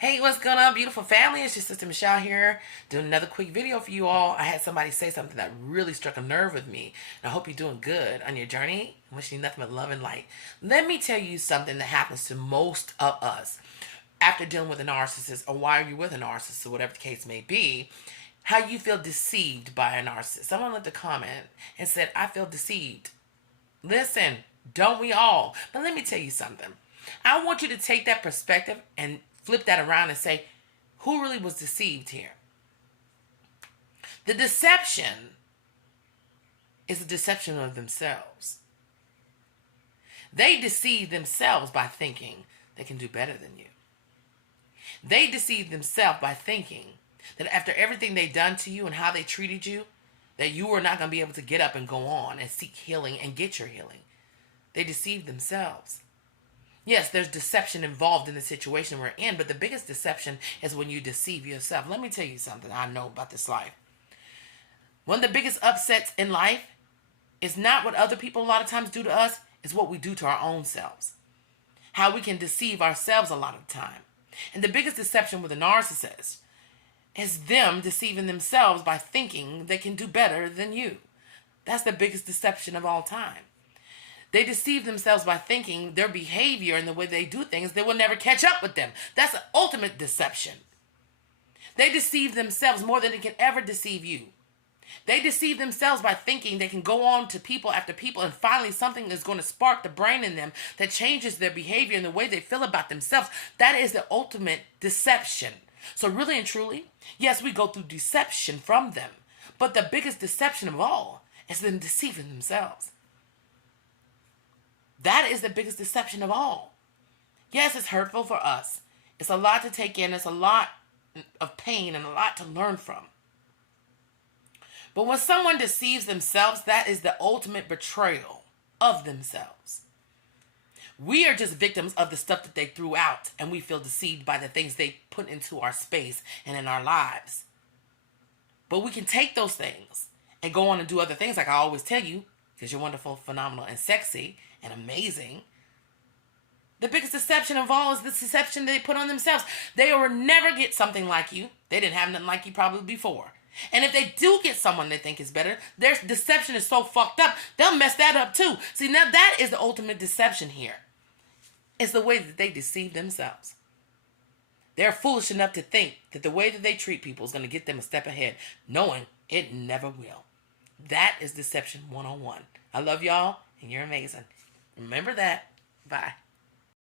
Hey, what's going on, beautiful family? It's your sister Michelle here, doing another quick video for you all. I had somebody say something that really struck a nerve with me, and I hope you're doing good on your journey. I'm wishing you nothing but love and light. Let me tell you something that happens to most of us after dealing with a narcissist, or while you're with a narcissist, or whatever the case may be, how you feel deceived by a narcissist. Someone left a comment and said, I feel deceived. Listen, don't we all? But let me tell you something. I want you to take that perspective and flip that around and say, who really was deceived here? The deception is a deception of themselves. They deceive themselves by thinking they can do better than you. They deceive themselves by thinking that after everything they've done to you and how they treated you, that you are not going to be able to get up and go on and seek healing and get your healing. They deceive themselves. Yes, there's deception involved in the situation we're in, but the biggest deception is when you deceive yourself. Let me tell you something I know about this life. One of the biggest upsets in life is not what other people a lot of times do to us, it's what we do to our own selves. How we can deceive ourselves a lot of the time. And the biggest deception with a narcissist is them deceiving themselves by thinking they can do better than you. That's the biggest deception of all time. They deceive themselves by thinking their behavior and the way they do things, they will never catch up with them. That's the ultimate deception. They deceive themselves more than they can ever deceive you. They deceive themselves by thinking they can go on to people after people, and finally something is going to spark the brain in them that changes their behavior and the way they feel about themselves. That is the ultimate deception. So really and truly, yes, we go through deception from them, but the biggest deception of all is them deceiving themselves. That is the biggest deception of all. Yes, it's hurtful for us. It's a lot to take in. It's a lot of pain and a lot to learn from. But when someone deceives themselves, that is the ultimate betrayal of themselves. We are just victims of the stuff that they threw out, and we feel deceived by the things they put into our space and in our lives. But we can take those things and go on and do other things, like I always tell you, because you're wonderful, phenomenal, and sexy, and amazing. The biggest deception of all is the deception they put on themselves. They will never get something like you. They didn't have nothing like you probably before. And if they do get someone they think is better, their deception is so fucked up, they'll mess that up too. See, now that is the ultimate deception here. It's the way that they deceive themselves. They're foolish enough to think that the way that they treat people is going to get them a step ahead, knowing it never will. That is deception 101. I love y'all, and you're amazing. Remember that. Bye.